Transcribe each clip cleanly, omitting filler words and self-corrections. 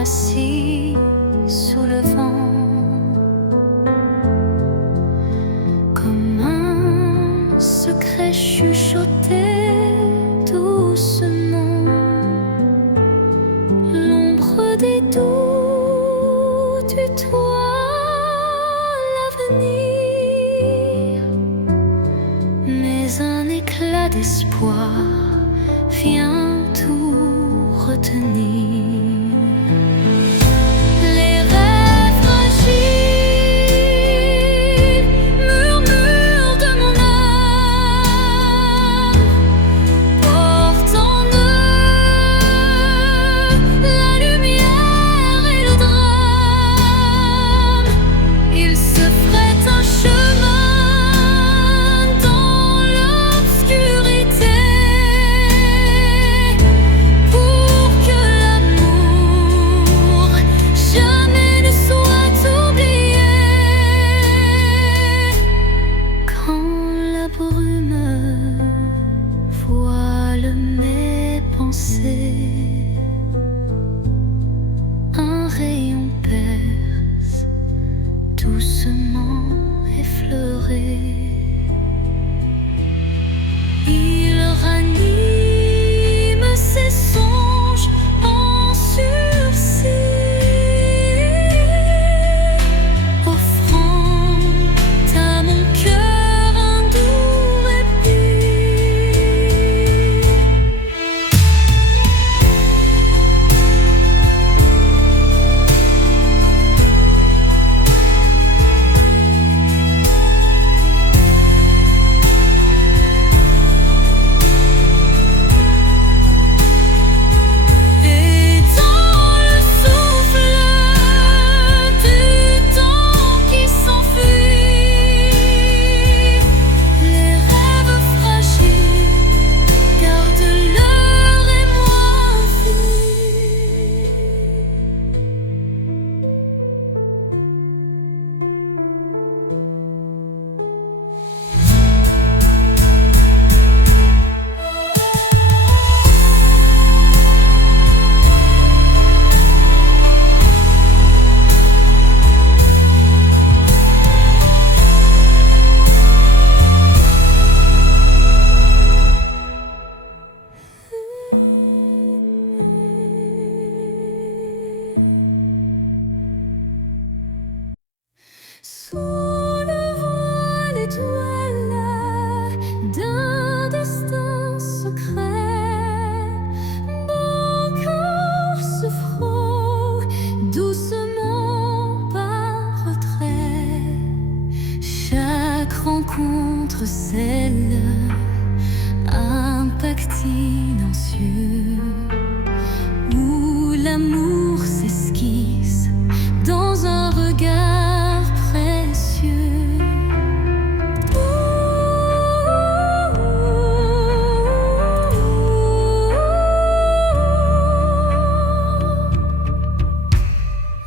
assis sous le vent, comme un secret chuchoté doucement, l'ombre des doux tutoie l'avenir, mais un éclat d'espoir vient tout retenir. Les rêves fragiles murmurent de mon âme, portent en eux la lumière et le drame. Ils se frayent un chemin dans l'obscurité, un rayon perce, doucement effleuré. Il ranime ses songes en sursis, offrant à mon cœur un doux répit. Sous le voile étoile d'un destin secret, mon corps se frôle doucement par retrait. Chaque rencontre scelle un pacte silencieux où l'amour s'esquisse dans un regard précieux.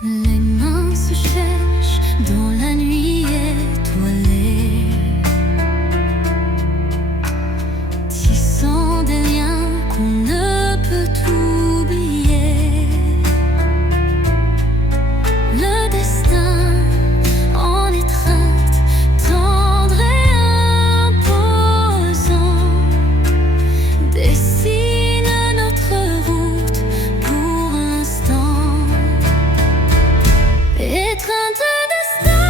Les mains se cherchent dans la nuit étoilée, tissant des liens qu'on ne peut oublier. Le destin en étreinte, tendre et imposant, dessine notre route pour l'instant. Étreinte de destin,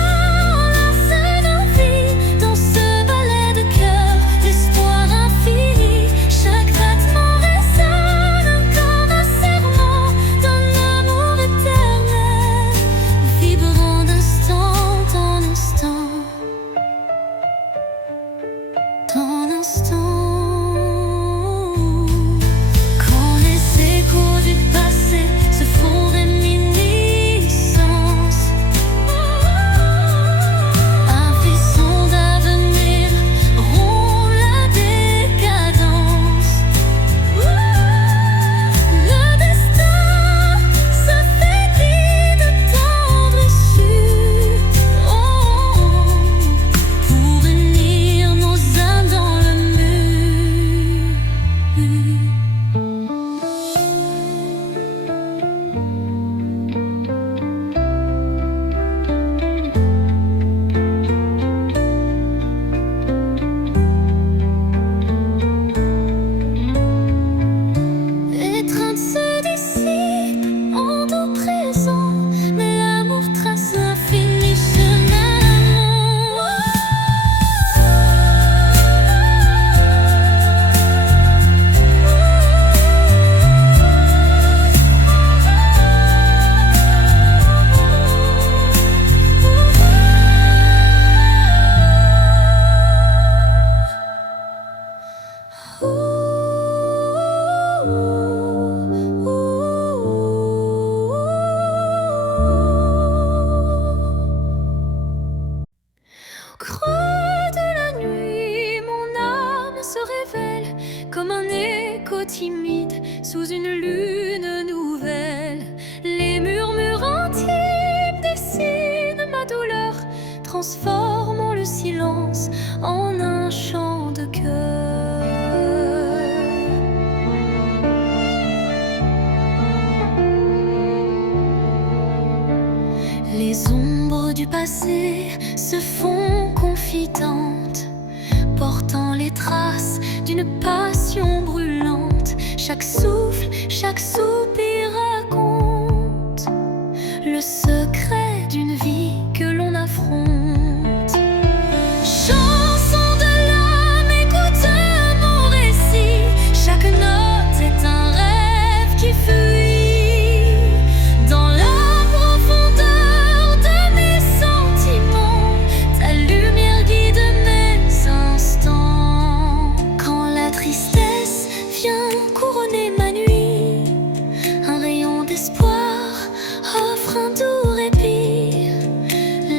enlacé d'envie, dans ce ballet de cœur, l'espoir infini. Chaque battement résonne comme un serment d'un amour éternel, vibrant d'instant en instant, en instant. Quand les échos du passé se font réminiscence, un frisson d'avenir rompt la décadence. Le destin se fait guide tendre et sûr, pour unir nos âmes dans le mur. écho timide sous une lune nouvelle. Les murmures intimes dessinent ma douleur, transformant le silence en un chant de cœur. Les ombres du passé se font confidentes, portant les traces d'une passion brûlante. Chaque souffle, chaque soupir raconte le secret d'une vie que l'on affronte. Chanson de l'âme, écoute mon récit. Chaque note est un rêve qui fuit dans la profondeur de mes sentiments. Ta lumière guide mes instants. Quand la tristesse vient couronner ma nuit, un rayon d'espoir offre un doux répit.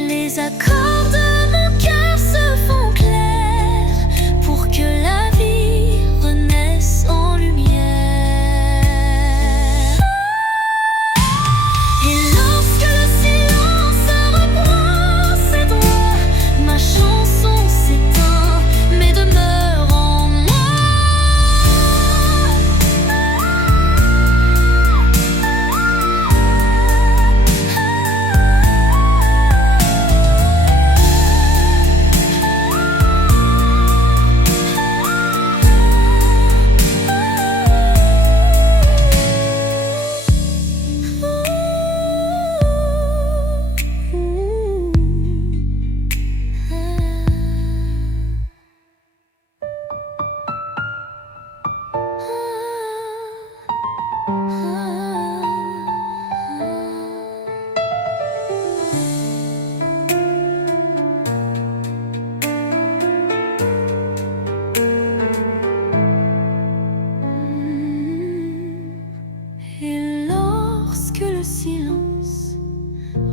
Les accords de mon cœur se font clairs pour que la vie renaisse en lumière. Et lorsque le silence reprend ses droits, ma chanson s'éteint mais demeure en moi. Et lorsque le silence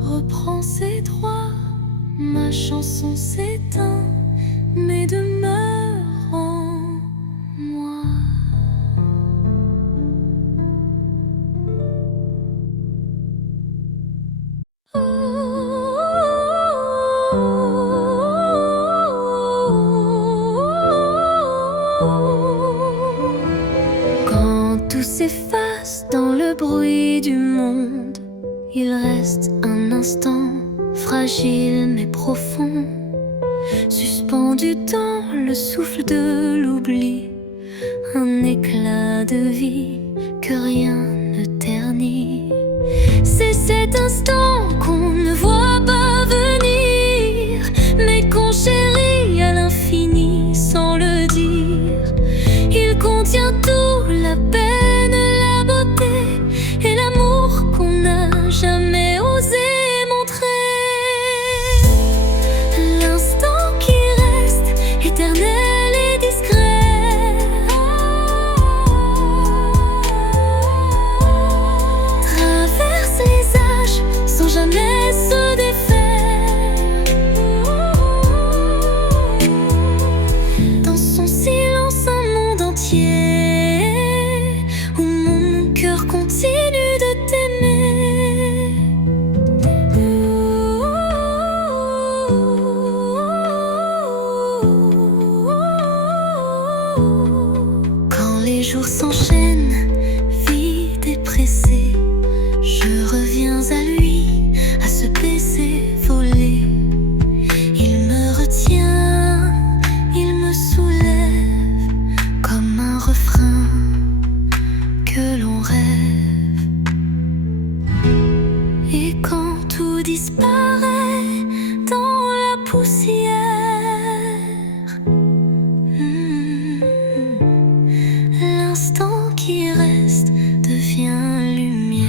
reprend ses droits, ma chanson s'éteint mais demeure en moi. Quand tout s'efface dans le bruit du monde, il reste un instant fragile mais profond, suspendu dans le souffle de l'oubli, un éclat de vie que rien ne ternit. C'est cet instant qu'on ne voit pas venir, mais qu'on chérit à l'infini sans le dire. Il contient tout, la peine, la beauté et l'amour qu'on n'a jamais osé montrer. L'instant qui reste éternel et discret traverse les âges sans jamais se défaire. Dans son silence, un monde entier où mon cœur continue de t'aimer. Quand les jours s'enchaînent, vite et pressé, je reviens à lui, à ce baiser volé. Il me retient, il me soulève comme un refrain que l'on rêve. Et quand tout disparaît dans la poussière, l'instant qui reste devient lumière.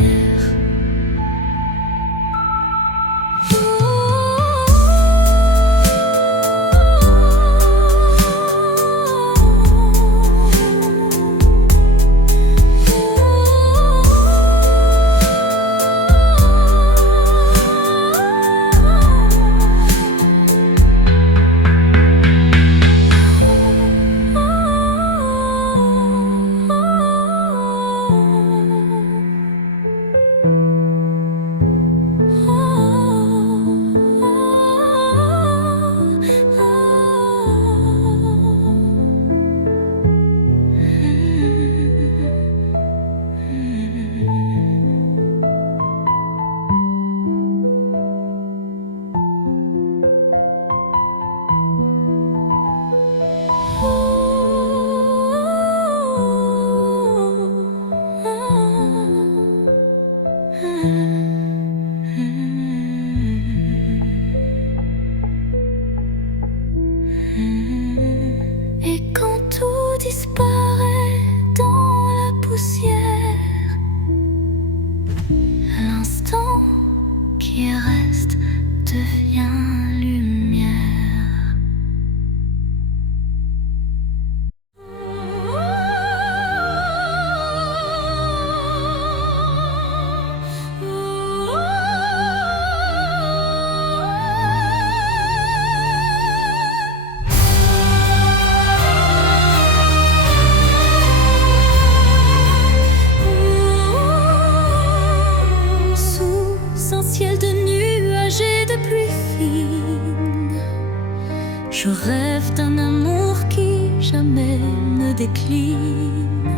jamais ne décline.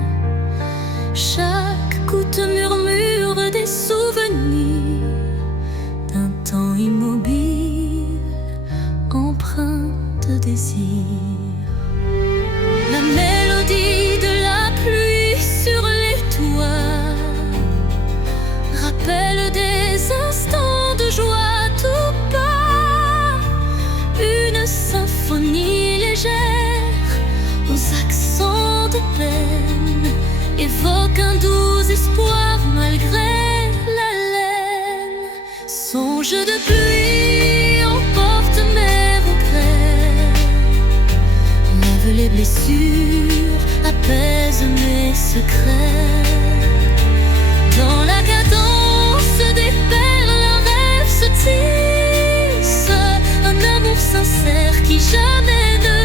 Chaque goutte murmure des souvenirs d'un temps immobile, empreint de désir. La mélodie de la pluie sur les toits rappelle des instants de joie tout bas. Une symphonie légère aux accents de peine évoque un doux espoir malgré la laine. Songe de pluie emporte mes regrets, lave les blessures, apaise mes secrets. Dans la cadence des perles, un rêve se tisse, un amour sincère qui jamais ne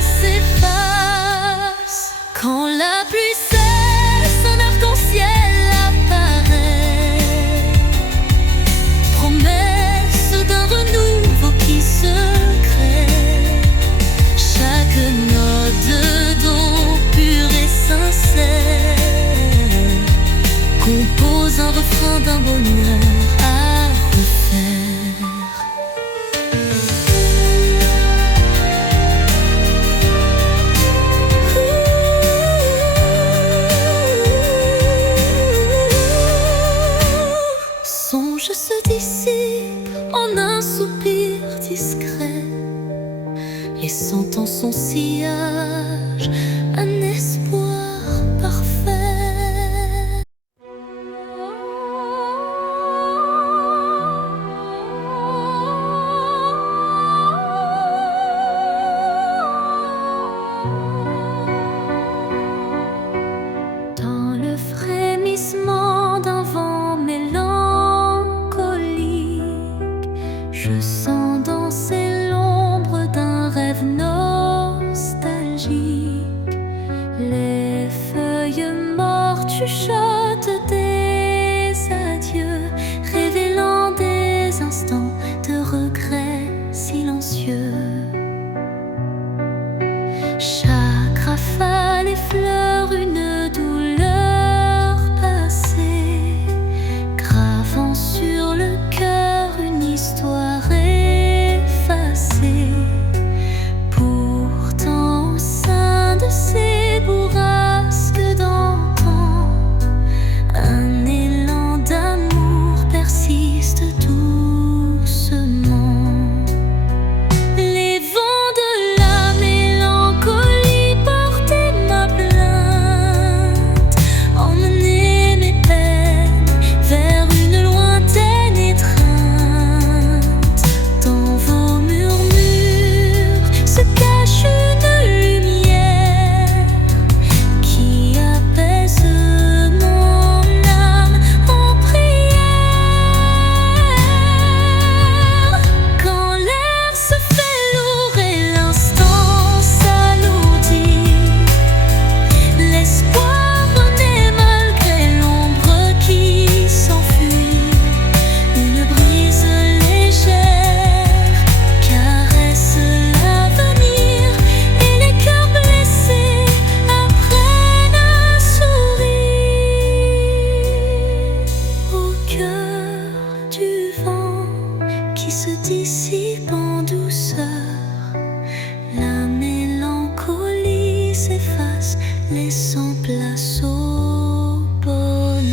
s'efface. Quand la pluie cesse, un arc-en-ciel apparaît, promesse d'un renouveau qui se crée. Chaque note d'eau pure et sincère compose un refrain d'un bonheur à refaire. Songe se dissipe en un soupir discret, laissant en son sillage un espoir parfait. Dans le frémissement d'un vent mélancolique, je sens danser l'ombre d'un rêve nostalgique. Les feuilles mortes chuchotent des adieux, révélant des instants de regret silencieux. Chaque rafale effleure une douleur passée, gravant sur le cœur une histoire effacée. Pourtant au sein de ces bourrasques d'antan, un élan d'amour persiste doucement. Les vents de la mélancolie portaient ma plainte, emmenaient mes peines vers une lointaine étreinte. Dans vos murmures se cache une lumière qui apaise mon âme en prière. Quand l'air se fait lourd et l'instant s'alourdit, l'espoir renaît malgré l'ombre qui s'enfuit. Une brise légère caresse l'avenir et les cœurs blessés apprennent à sourire. Au cœur du vent qui se dissipe en douceur, la mélancolie s'efface, laissant place au bonheur.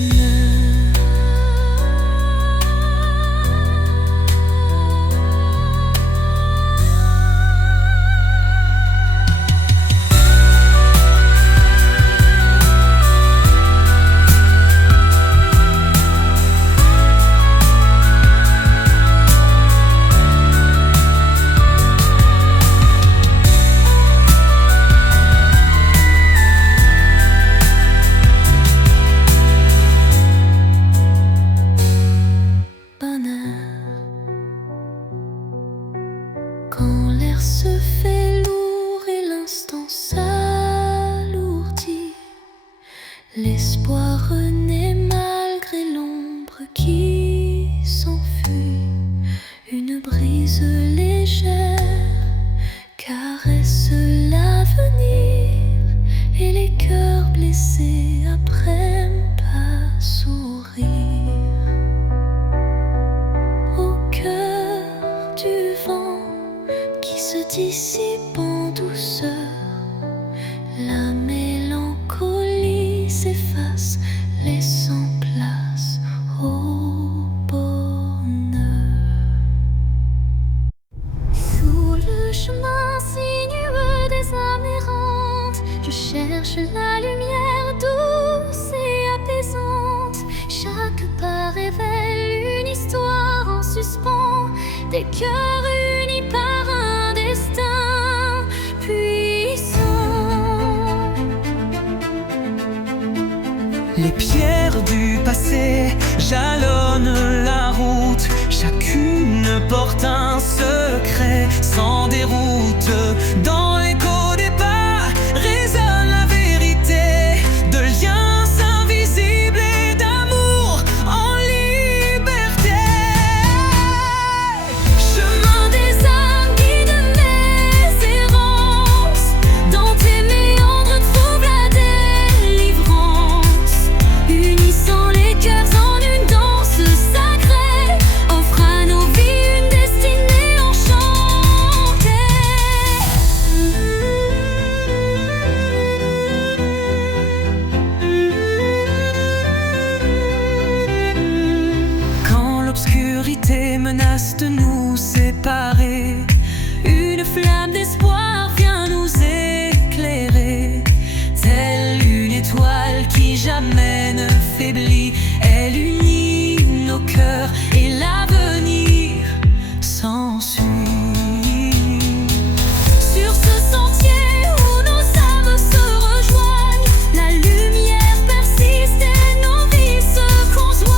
Quand l'air se fait lourd et l'instant s'alourdit, l'espoir renaît malgré l'ombre qui s'enfuit. Une brise légère caresse l'avenir. laisser après pas sourire. Au cœur du vent qui se dissipe en douceur, la mélancolie s'efface, laissant place au bonheur. Sous le chemin sinueux des âmes errantes, je cherche la lumière douce et apaisante. Chaque pas révèle une histoire en suspens, des cœurs unis par un destin puissant. Les pierres du passé jalonnent la route, chacune porte un secret sans déroute. Dans l'écho des pas résonne la vérité de liens invisibles et d'amour en liberté. Chemin des âmes, guide mes errances, dans tes méandres trouve la délivrance. Unissant les cœurs en une danse sacrée, offre à nos vies une destinée enchantée. Quand l'obscurité menace de nous séparer, une flamme d'espoir vient nous éclairer. Telle une étoile qui jamais ne faiblit, elle unit nos cœurs et l'avenir s'ensuit. Sur ce sentier où nos âmes se rejoignent, la lumière persiste et nos vies se conjoignent.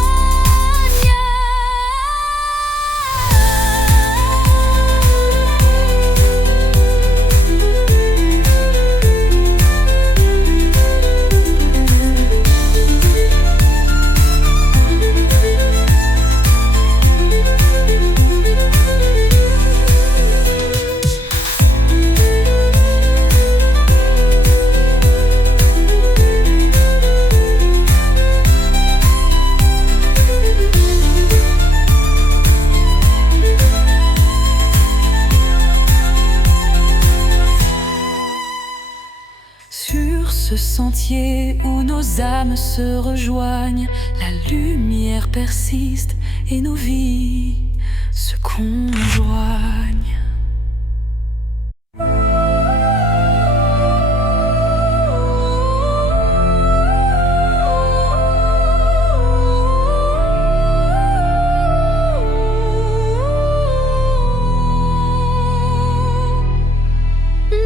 Sur ce sentier où nos âmes se rejoignent, la lumière persiste et nos vies se conjoignent.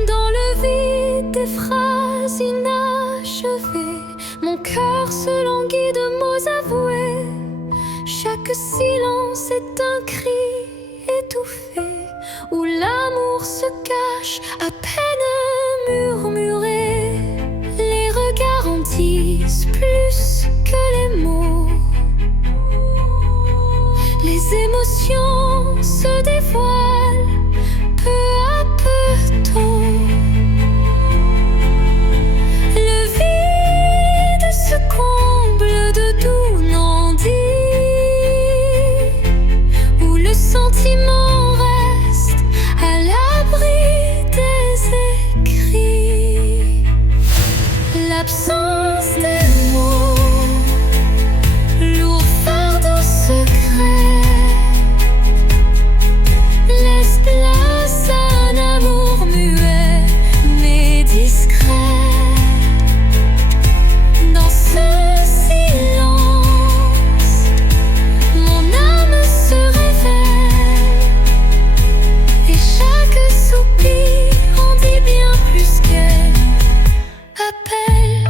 Dans le vide des phrases inachevées, mon cœur se languit de mots avoués. Chaque silence est un cri étouffé, où l'amour se cache à peine murmuré. Les regards en disent plus que les mots, les émotions se dévoilent peu à peu tôt. Le vide se comble de doux non-dits, où le sentiment reste à l'abri des écrits. L'absence des mots, lourd fardeau secret, laisse place à un amour muet mais discret. Dans ce silence, mon âme se révèle, et chaque soupir en dit bien plus qu'elle appelle.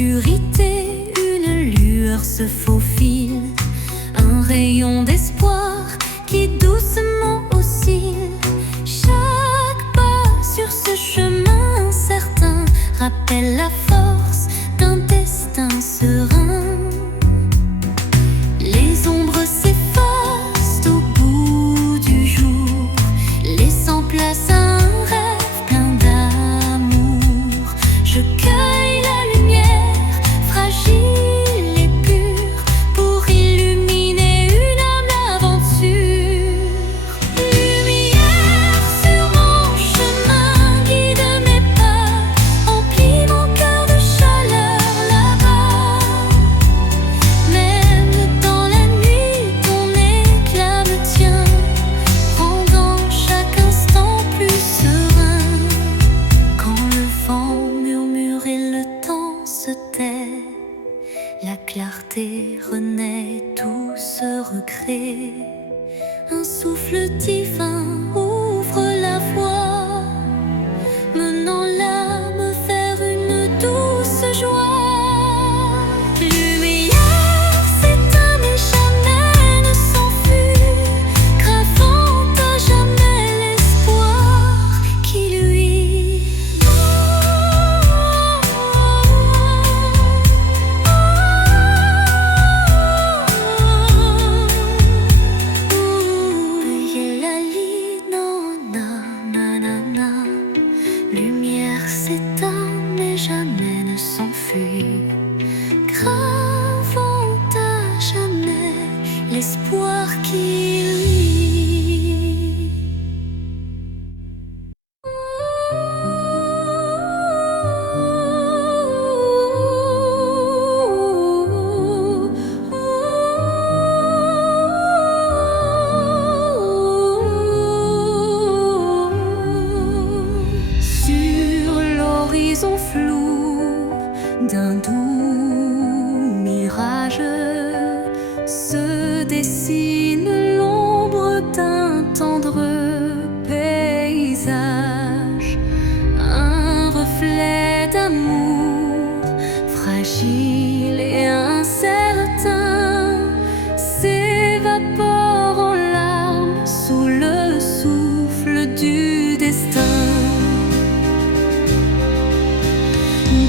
l'obscurité, une lueur se faufile, un rayon d'espoir qui doucement oscille. Chaque pas sur ce chemin incertain rappelle la force d'un destin serein. Les ombres s'effacent au bout du jour, laissant place à un rêve plein d'amour. Je cueille la lumière, fragile et pure, pour illuminer une âme d'aventure. Lumière sur mon chemin, guide mes pas, emplis mon cœur de chaleur là-bas. Même dans la nuit, ton éclat me tient, rendant chaque instant plus serein. Quand le vent murmure et le temps se tait, la clarté renaît, tout se recrée. Un souffle divin ouvre la voie, menant l'âme vers une douce joie. Lumière s'éteint mais jamais ne s'enfuit, gravant à jamais l'espoir qui luit. Lumière s'éteint mais jamais ne s'enfuit, gravant à jamais l'espoir qui luit. Sur l'horizon flou d'un doux mirage se dessine l'ombre d'un tendre paysage, un reflet d'amour fragile et incertain s'évapore en larmes sous le souffle du destin.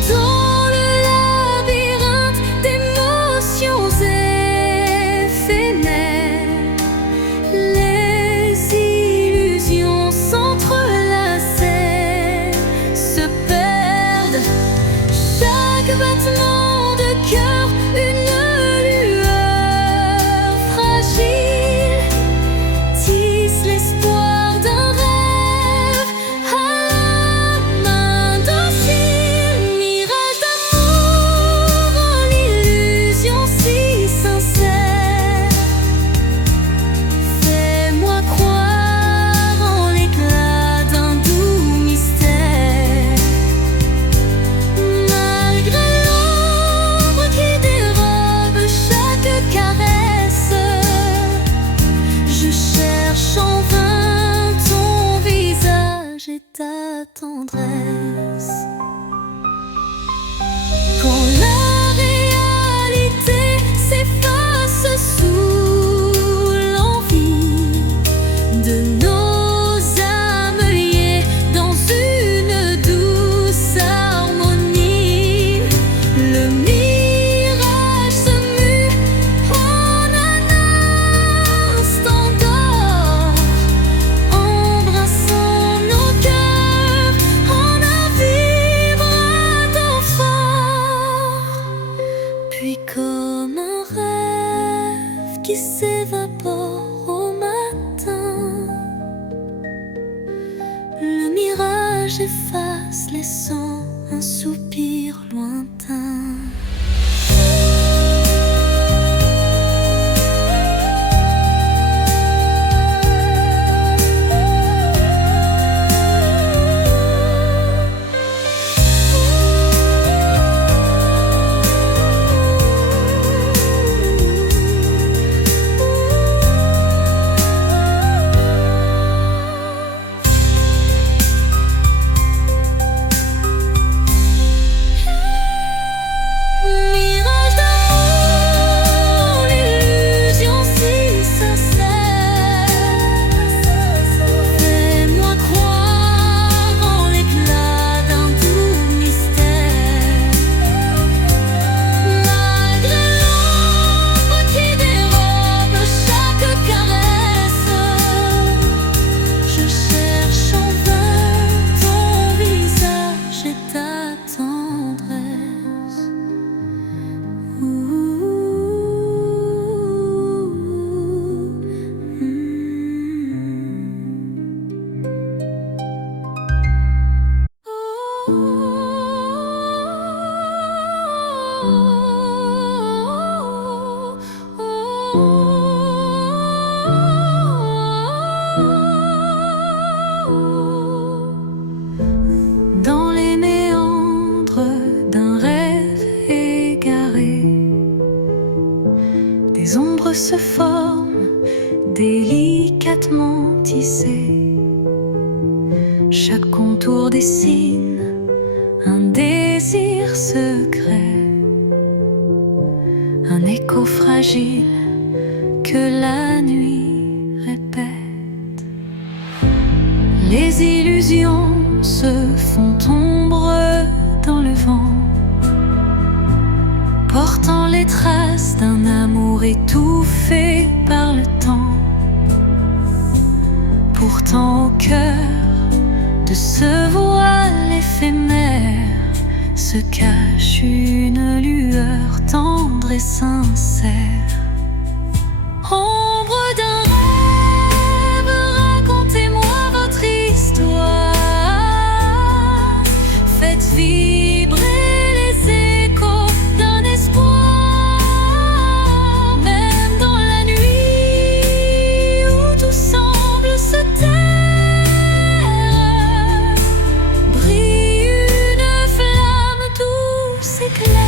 Dans le labyrinthe d'émotions éphémères, les illusions s'entrelacent, se perdent. Chaque battement de cœur, une lueur fragile, tisse l'espoir d'un rêve à la main docile. Mirage d'amour en illusion si sincère, fais-moi croire en l'éclat d'un doux mystère. Malgré l'ombre qui dérobe chaque caresse, je cherche en vain ton visage et ta tendresse. Quand la réalité s'efface sous l'envie de nos âmes liées dans une douce harmonie, le mirage se mue en un instant d'or, embrassant nos cœurs en un vibrato fort. Puis comme un rêve qui s'évapore au matin, le mirage efface, laissant un soupir lointain. les ombres se forment, délicatement tissées. Chaque contour dessine un désir secret, un écho fragile que la nuit répète. Les illusions se font ombre dans le vent, portant les traces d'un amour étouffé par le temps. Pourtant au cœur de ce voile éphémère se cache une lueur tendre et sincère. Ombre d'un rêve, racontez-moi votre histoire. Faites vibrer les échos d'un espoir. Même dans la nuit où tout semble se taire, brille une flamme douce et claire.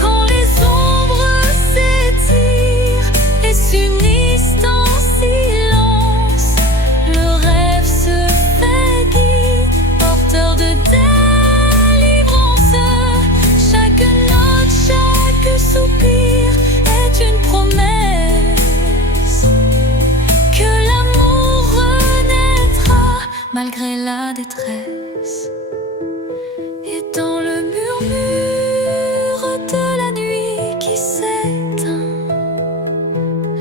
Quand les ombres s'étirent et s'unissent en silence, le rêve se fait guide, porteur de délivrance. Chaque note, chaque soupir est une promesse que l'amour renaîtra malgré la détresse. Et dans le murmure de la nuit qui s'éteint,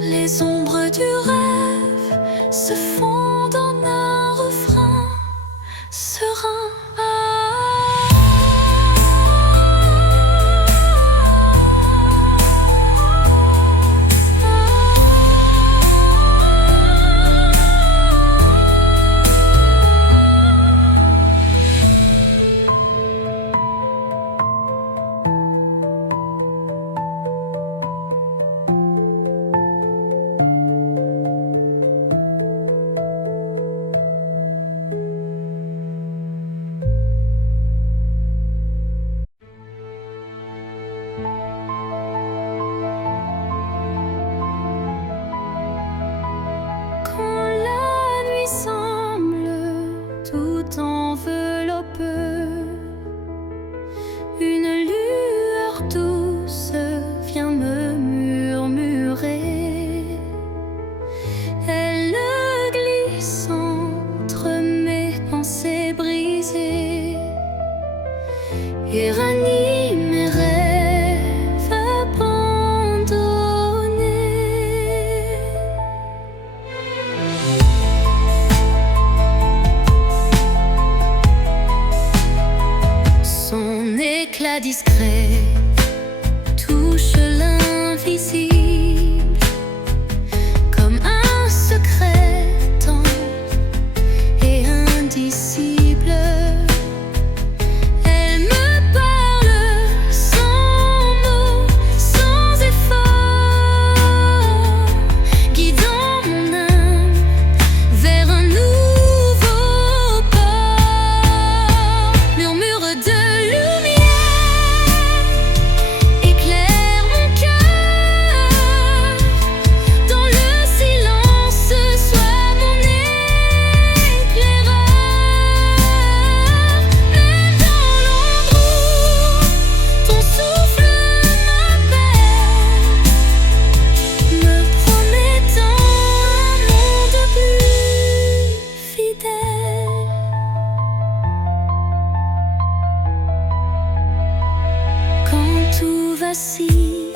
les ombres du rêve se fondent en un refrain serein. Quand la nuit semble tout envelopper, une lueur douce vient me murmurer. Elle glisse entre mes pensées brisées et ranime mes rêves abandonnés. Son éclat discret touche l'invisible comme un secret tendre et indicible. Elle me parle sans mots, sans effort, guidant mon âme vers un nouveau port. Murmure de lumière éclaire mon cœur. Dans le silence, sois mon éclaireur. Même dans l'ombre où ton souffle m'appelle, me promettant un monde plus fidèle. Quand tout vacille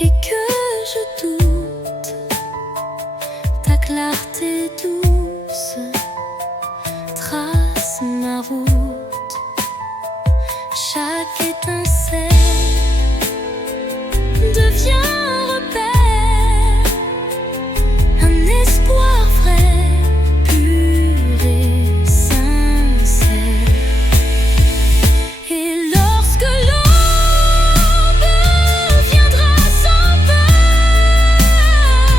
et que je doute, ta clarté douce trace ma route. Chaque étincelle devient un repère, un espoir vrai, pur et sincère. Et lorsque l'aube viendra sans peur,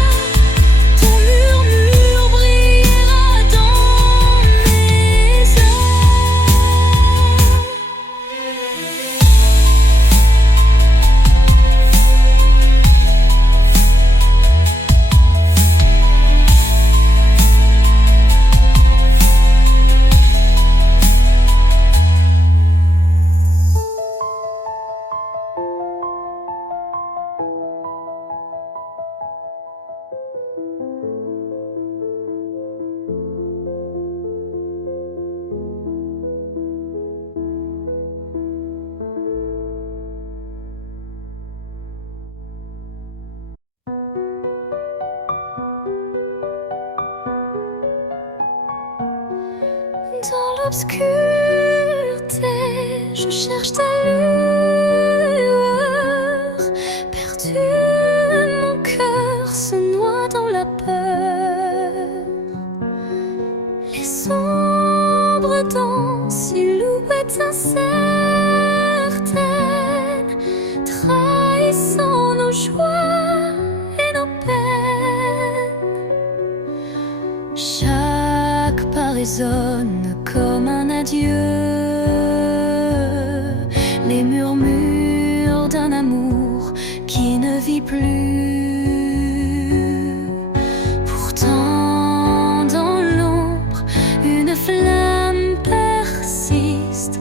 ton murmure brillera dans mes heures. l'obscurité, je cherche ta lueur. Perdu, mon cœur se noie dans la peur. Les sombres dansent, silhouettes incertaines, trahissant nos joies et nos peines. Chaque pas résonne comme un adieu, les murmures d'un amour qui ne vit plus. Pourtant dans l'ombre, une flamme persiste,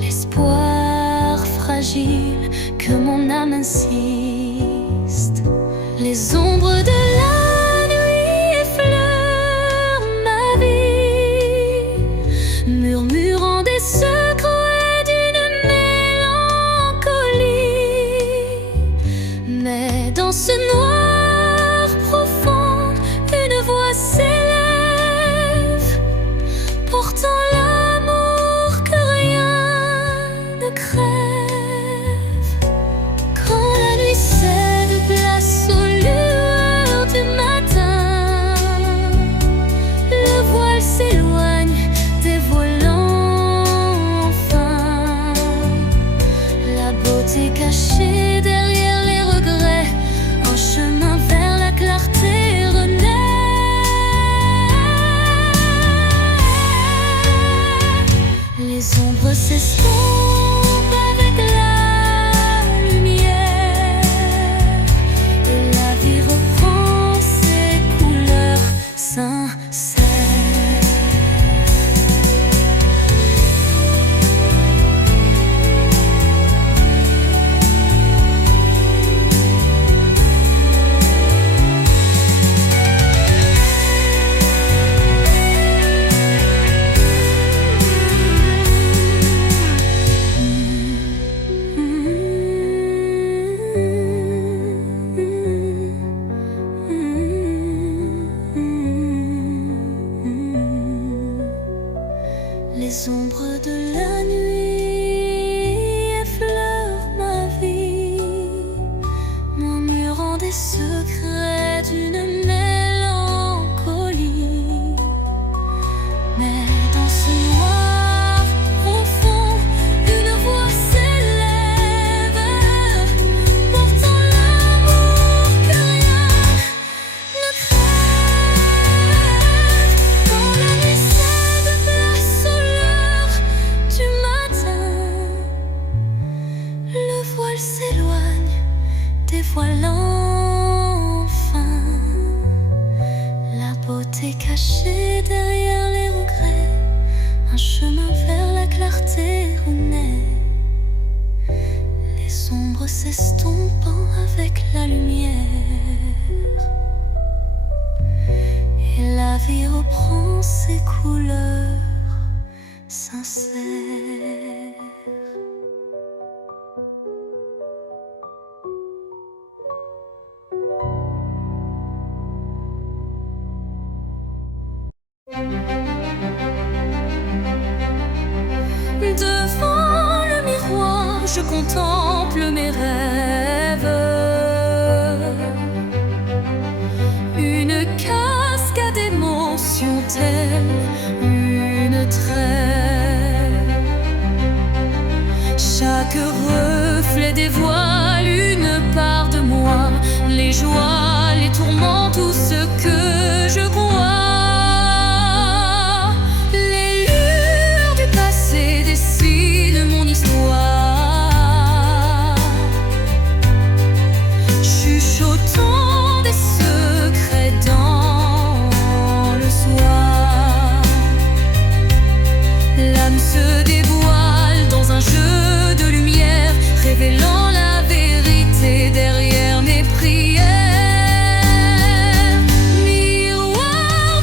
l'espoir fragile que mon âme insiste. Les ombres de la nuit effleurent ma vie, murmurant des secrets d'une mélancolie. Mais dans ce noir profond, une voix s'élève, portant l'amour que rien ne crève. Quand la nuit cède place aux lueurs du matin, le voile s'éloigne, dévoilant enfin la beauté cachée derrière les regrets. Un chemin vers la clarté renaît. Les ombres s'estompent avec la lumière, et la vie reprend ses couleurs sincères. Les ombres de la nuit effleurent ma vie, murmurant des secrets d'une mélancolie. Mais dans ce noir profond, une voix s'élève, portant l'amour que rien ne crève. Quand la nuit cède place aux lueurs du matin, le voile s'éloigne, dévoilant enfin la beauté cachée derrière les regrets. Un chemin vers la clarté renaît, les ombres s'estompant avec la lumière, et la vie reprend ses couleurs sincères. Devant le miroir, je contemple mes rêves. Une cascade d'émotions telle une trêve. Chaque reflet dévoile une part de moi, les joies, les tourments, tout ce que je crois. Les lueurs du passé dessinent mon histoire, chuchotant des secrets dans le soir. L'âme se dévoile dans un jeu de lumière, révélant la vérité derrière mes prières. Miroir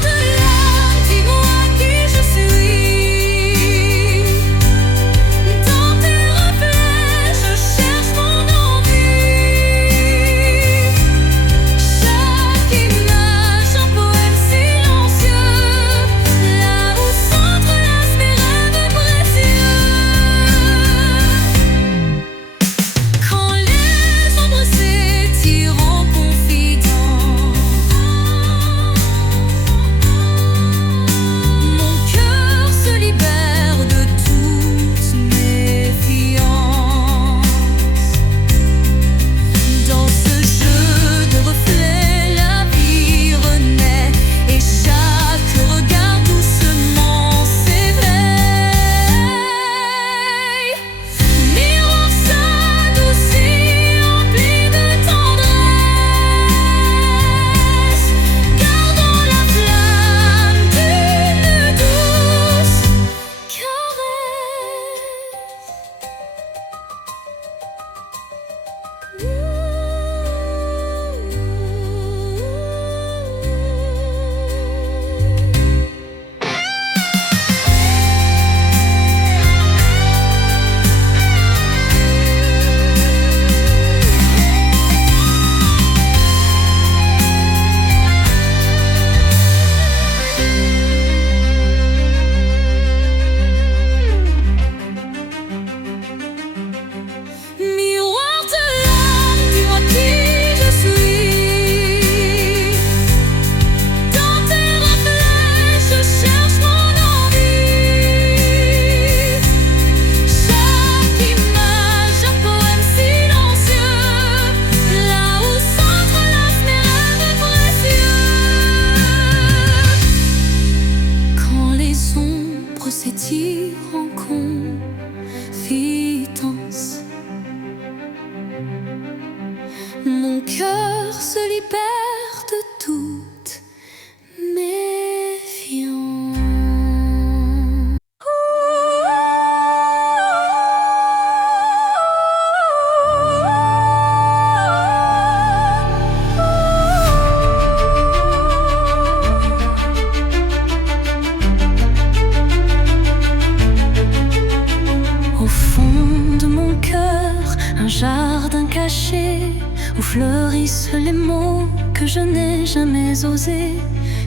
cœur, un jardin caché où fleurissent les mots que je n'ai jamais osés.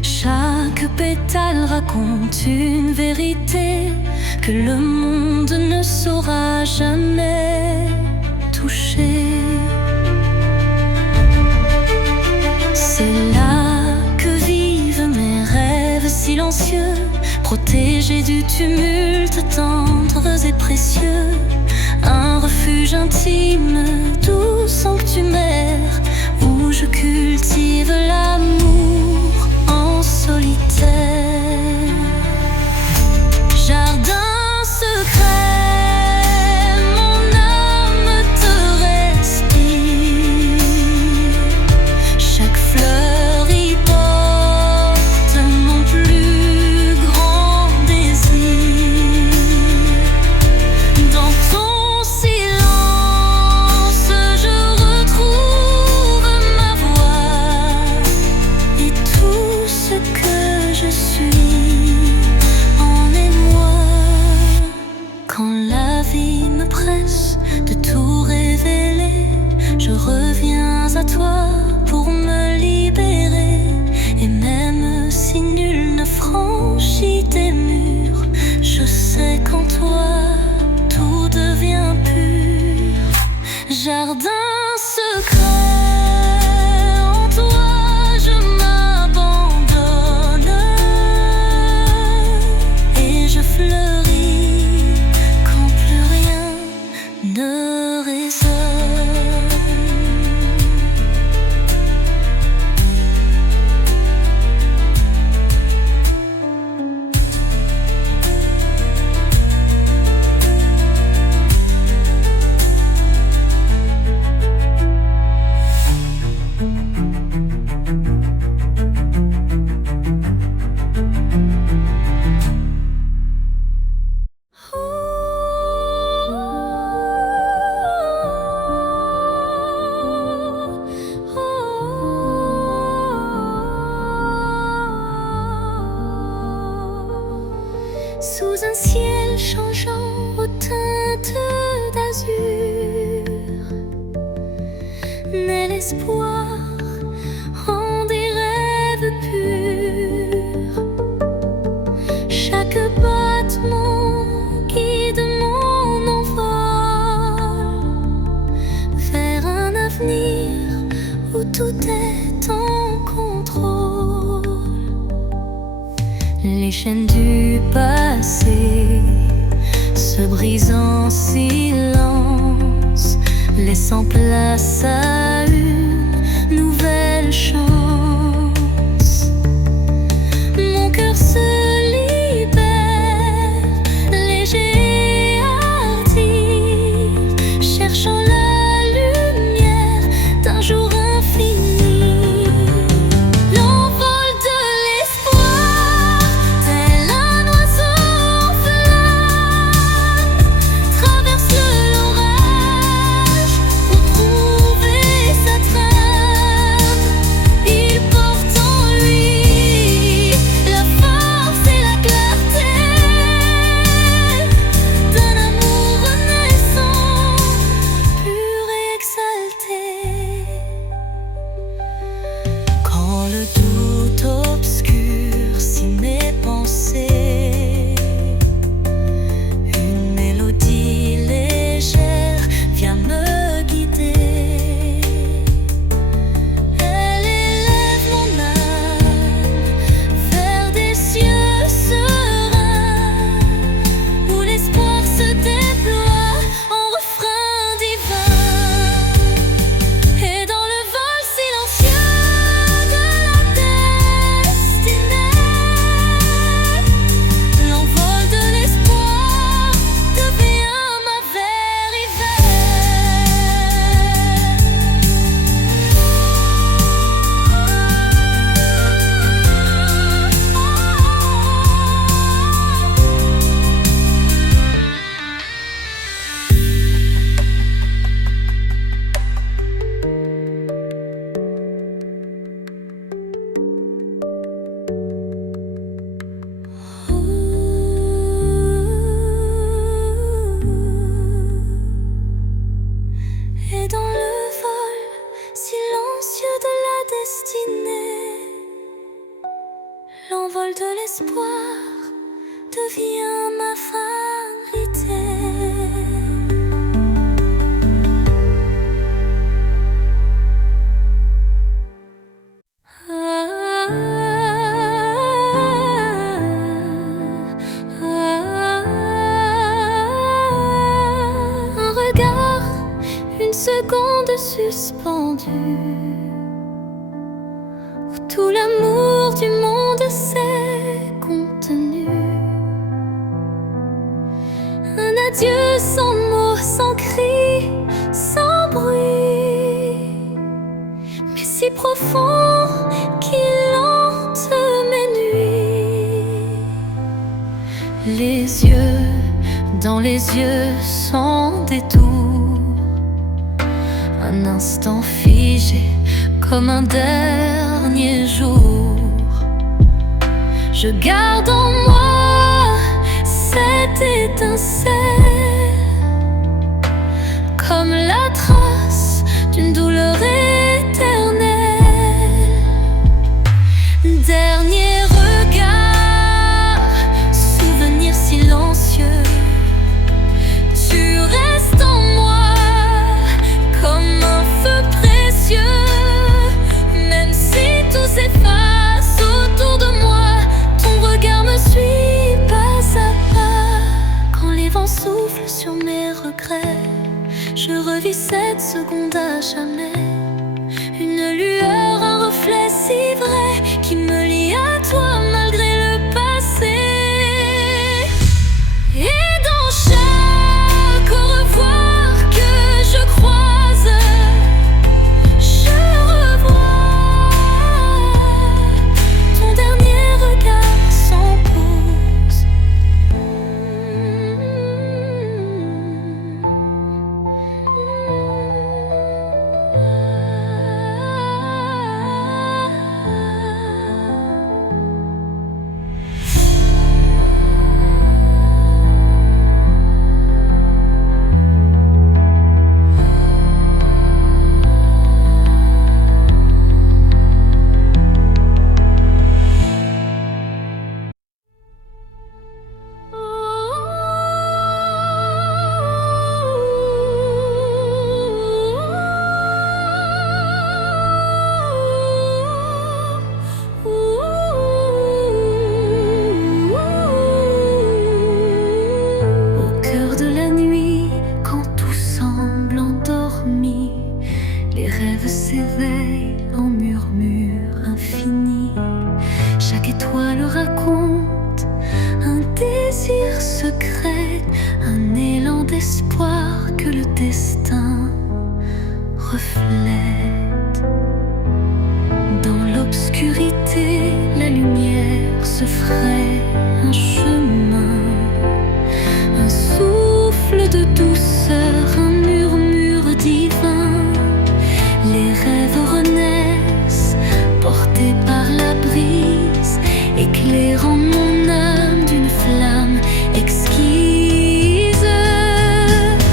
Chaque pétale raconte une vérité que le monde ne saura jamais toucher. C'est là que vivent mes rêves silencieux, protégés du tumulte, tendres et précieux. Un refuge intime, doux sanctuaire, où je cultive l'amour en solitaire. Jardin secret, mon âme te respire. Chaque fleur y porte mon plus grand désir. Dans ton silence, je retrouve ma voix et tout ce que je suis en émoi. Quand la vie me presse de tout révéler, je reviens à toi pour me libérer. Et même si nul ne franchit tes murs, je sais qu'en toi tout devient pur. Jardin secret, en toi je m'abandonne et je fleuris quand plus rien ne résonne. Sous un ciel changeant aux teintes d'azur, naît l'espoir en des rêves purs. Chaque battement guide mon envol vers un avenir où tout est en contrôle. Les chaînes du passé se brisent en silence, laissant place à une nouvelle chance. Mon cœur se libère, léger et hardi, cherchant la lumière d'un jour infini. L'envol de l'espoir, tel un oiseau en flamme, traverse l'orage pour trouver seconde suspendue, où tout l'amour du monde s'est contenu. Un adieu sans mots, sans cri, sans bruit, mais si profond qu'il hante mes nuits. Les yeux dans les yeux sans détour, un instant figé comme un dernier jour. Je garde en moi cette étincelle, comme la trace d'une douleur éternelle. Dernier regard, souvenir silencieux, tu restes en moi comme un feu précieux. Même si tout s'efface autour de moi, ton regard me suit pas à pas. Quand les vents soufflent sur mes regrets, je revis cette seconde à jamais. Une lueur, un reflet si vrai qui me lie à toi malgré le passé. Et dans chaque au revoir que je croise, je revois ton dernier regard sans pause. Au cœur de la nuit, quand tout semble endormi, les rêves s'éveillent en murmures infinis. Chaque étoile raconte un désir secret, un élan d'espoir que le destin reflète. Dans l'obscurité, la lumière se ferait un chemin, un souffle de douceur, un murmure divin. Les rêves renaissent, portés par la brise, éclairant mon âme d'une flamme exquise.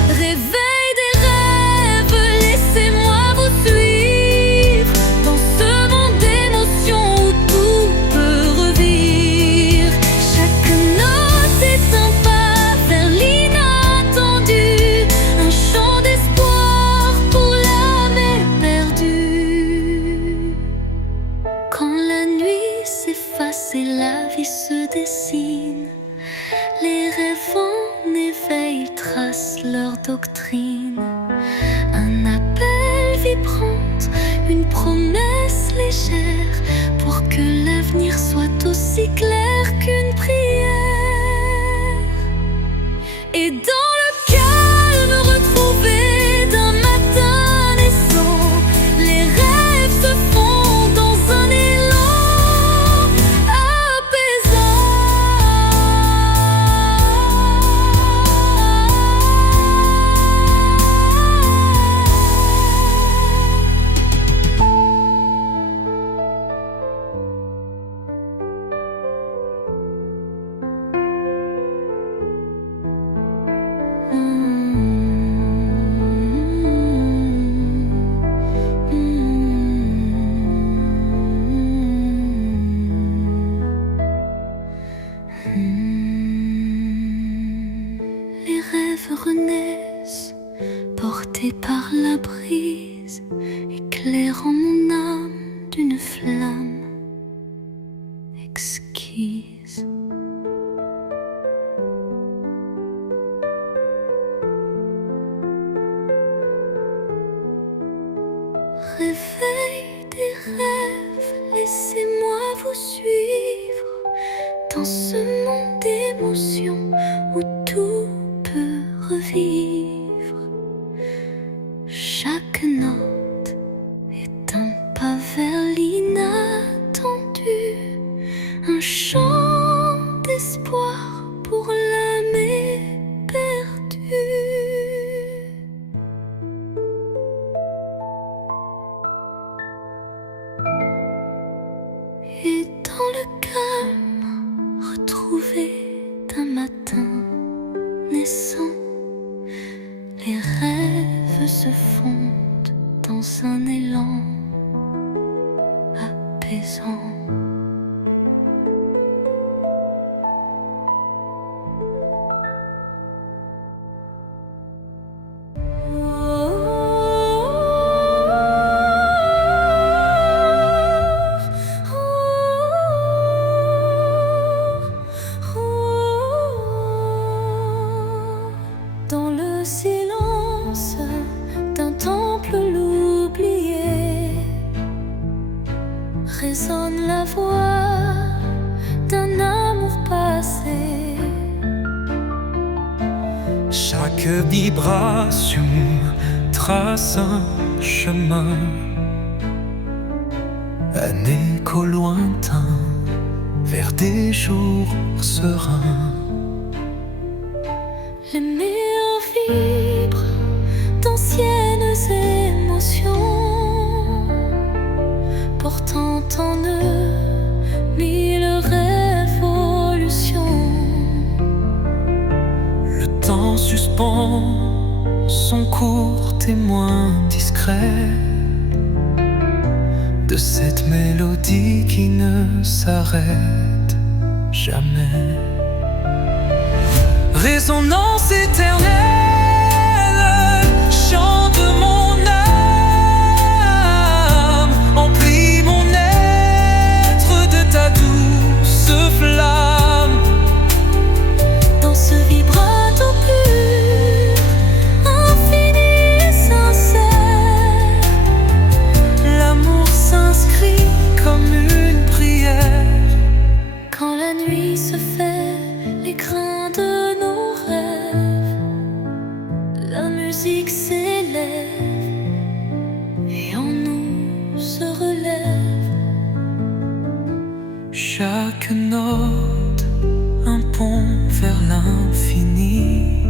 Réveil des rêves, laissez-moi vous suivre dans ce monde d'émotions où tout peut revivre. Chaque note est un pas vers l'inattendu, un chant d'espoir pour l'âme éperdue. Quand la nuit s'efface et la vie se dessine, les rêves en éveil tracent leur doctrine. Un appel vibrante, une promesse légère, pour que l'avenir soit aussi clair qu'une prière. Et dans le calme retrouvé d'un matin naissant, les rêves se font dans un élan apaisant. Les rêves renaissent, portés par la brise, éclairant mon âme d'une flamme exquise. réveil des rêves, laissez-moi vous suivre dans ce monde d'émotions où tout peut revivre. Chaque note est un pas vers l'inattendu, un chant d'espoir pour l'âme éperdue. Et dans le calme retrouvé d'un matin naissant, les rêves se fondent dans un élan apaisant. Dans le silence d'un temple l'oublié, résonne la voix d'un amour passé. Chaque vibration trace un chemin, un écho lointain vers des jours sereins. Les murs vibrent d'anciennes émotions, portant en eux mille révolutions. Le temps suspend son court témoin discret de cette mélodie qui ne s'arrête jamais. Résonance éternelle, chant de mon âme, emplis mon être de ta douce flamme. Dans ce vibrato pur, infini et sincère, L'amour s'inscrit comme une prière. quand la nuit se fait l'écrin de nos rêves, la musique s'élève et en nous se relève. Chaque note, un pont vers l'infini.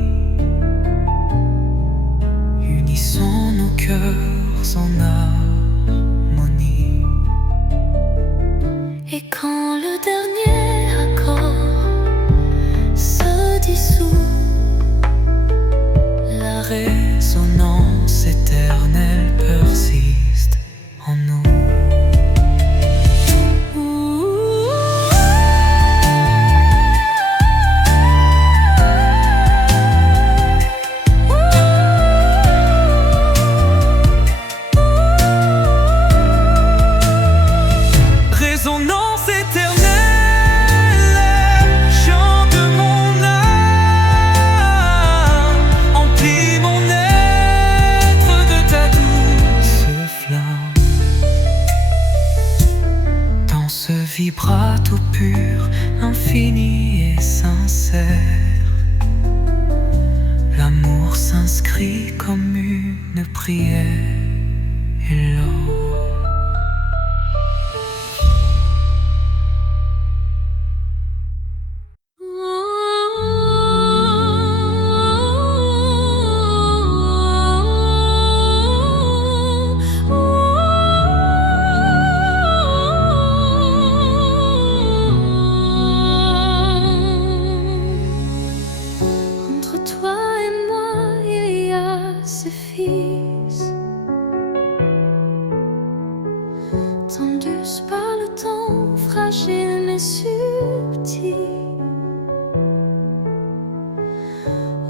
Unissons nos cœurs en harmonie. Et quand le dernier accord se dissout, La résonance éternelle persiste en nous. Résonance éternelle, chant de mon âme, emplis mon être de ta douce flamme. Dans ce vibrato pur, infini et sincère, l'amour s'inscrit comme une prière. Hello. Entre toi et moi, il y a ce fils tendus par le temps, fragile mais subtil.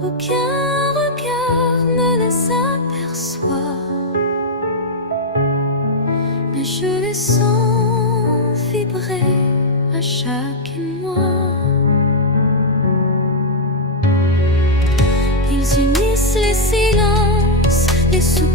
Aucun regard ne les aperçoit, mais je les sens vibrer à chaque émoi. Ils unissent les silences, les soupirs